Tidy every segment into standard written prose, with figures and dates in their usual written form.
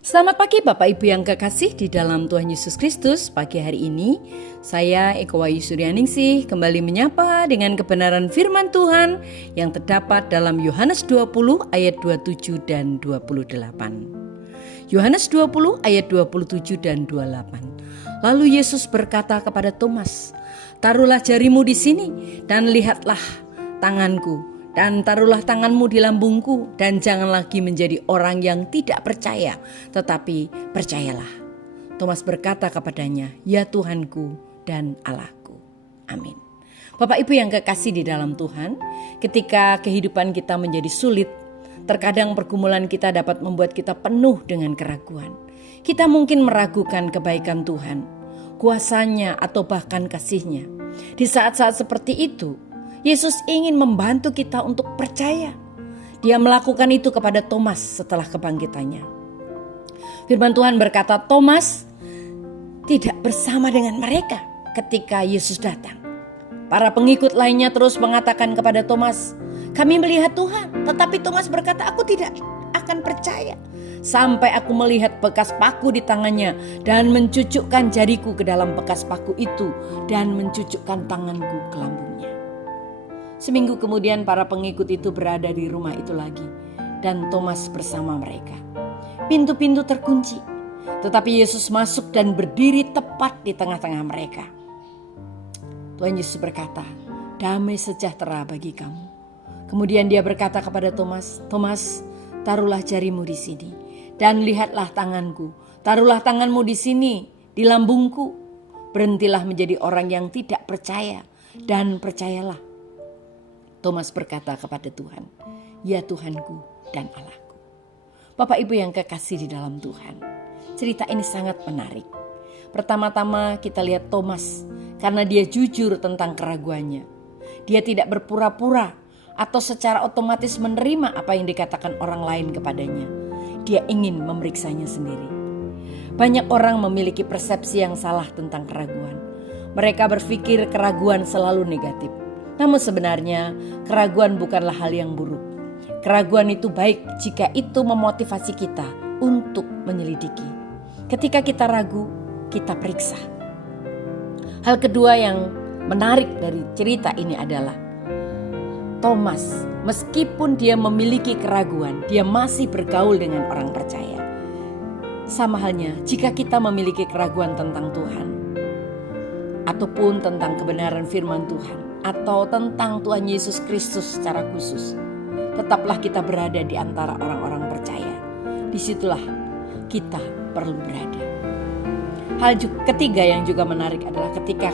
Selamat pagi Bapak Ibu yang kekasih di dalam Tuhan Yesus Kristus. Pagi hari ini saya Eko Wahyu Suryaningsih kembali menyapa dengan kebenaran firman Tuhan yang terdapat dalam Yohanes 20 ayat 27 dan 28. Yohanes 20 ayat 27 dan 28. Lalu Yesus berkata kepada Thomas, "Taruhlah jarimu di sini dan lihatlah tanganku. Dan taruhlah tanganmu di lambungku, dan jangan lagi menjadi orang yang tidak percaya, tetapi percayalah." Thomas berkata kepadanya, "Ya Tuhanku dan Allahku." Amin. Bapak Ibu yang kekasih di dalam Tuhan, ketika kehidupan kita menjadi sulit, terkadang pergumulan kita dapat membuat kita penuh dengan keraguan. Kita mungkin meragukan kebaikan Tuhan, kuasanya atau bahkan kasih-Nya. Di saat-saat seperti itu, Yesus ingin membantu kita untuk percaya. Dia melakukan itu kepada Thomas setelah kebangkitannya. Firman Tuhan berkata, Thomas tidak bersama dengan mereka ketika Yesus datang. Para pengikut lainnya terus mengatakan kepada Thomas, "Kami melihat Tuhan." Tetapi Thomas berkata, "Aku tidak akan percaya sampai aku melihat bekas paku di tangannya dan mencucukkan jariku ke dalam bekas paku itu dan mencucukkan tanganku ke lambungnya." Seminggu kemudian para pengikut itu berada di rumah itu lagi dan Thomas bersama mereka. Pintu-pintu terkunci, tetapi Yesus masuk dan berdiri tepat di tengah-tengah mereka. Tuhan Yesus berkata, "Damai sejahtera bagi kamu." Kemudian dia berkata kepada Thomas, "Thomas, taruhlah jarimu di sini dan lihatlah tanganku. Taruhlah tanganmu di sini, di lambungku. Berhentilah menjadi orang yang tidak percaya dan percayalah." Thomas berkata kepada Tuhan, "Ya Tuhanku dan Allahku." Bapak Ibu yang kekasih di dalam Tuhan, cerita ini sangat menarik. Pertama-tama kita lihat Thomas karena dia jujur tentang keraguannya. Dia tidak berpura-pura atau secara otomatis menerima apa yang dikatakan orang lain kepadanya. Dia ingin memeriksanya sendiri. Banyak orang memiliki persepsi yang salah tentang keraguan. Mereka berpikir keraguan selalu negatif. Namun sebenarnya keraguan bukanlah hal yang buruk. Keraguan itu baik jika itu memotivasi kita untuk menyelidiki. Ketika kita ragu, kita periksa. Hal kedua yang menarik dari cerita ini adalah Thomas, meskipun dia memiliki keraguan, dia masih bergaul dengan orang percaya. Sama halnya jika kita memiliki keraguan tentang Tuhan, ataupun tentang kebenaran firman Tuhan, atau tentang Tuhan Yesus Kristus secara khusus, tetaplah kita berada di antara orang-orang percaya. Disitulah kita perlu berada. Hal ketiga yang juga menarik adalah ketika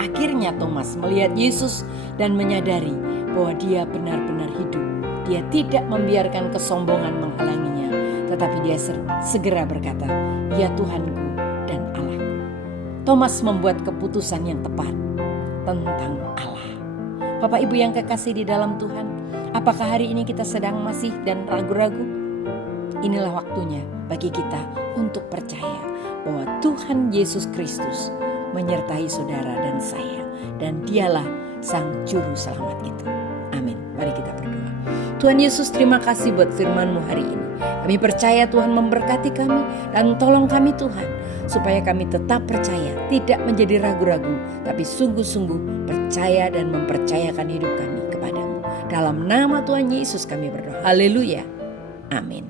akhirnya Thomas melihat Yesus dan menyadari bahwa dia benar-benar hidup. Dia tidak membiarkan kesombongan menghalanginya, tetapi dia segera berkata, "Ya Tuhanku dan Allahku." Thomas membuat keputusan yang tepat tentang Allah. Bapak Ibu yang kekasih di dalam Tuhan, apakah hari ini kita sedang masih dan ragu-ragu? Inilah waktunya bagi kita untuk percaya bahwa Tuhan Yesus Kristus menyertai saudara dan saya, dan dialah sang juru selamat itu. Amin. Mari kita berdoa. Tuhan Yesus, terima kasih buat firman-Mu hari ini. Kami percaya Tuhan memberkati kami dan tolong kami Tuhan, supaya kami tetap percaya, tidak menjadi ragu-ragu, tapi sungguh-sungguh percaya dan mempercayakan hidup kami kepadamu. Dalam nama Tuhan Yesus kami berdoa. Haleluya. Amin.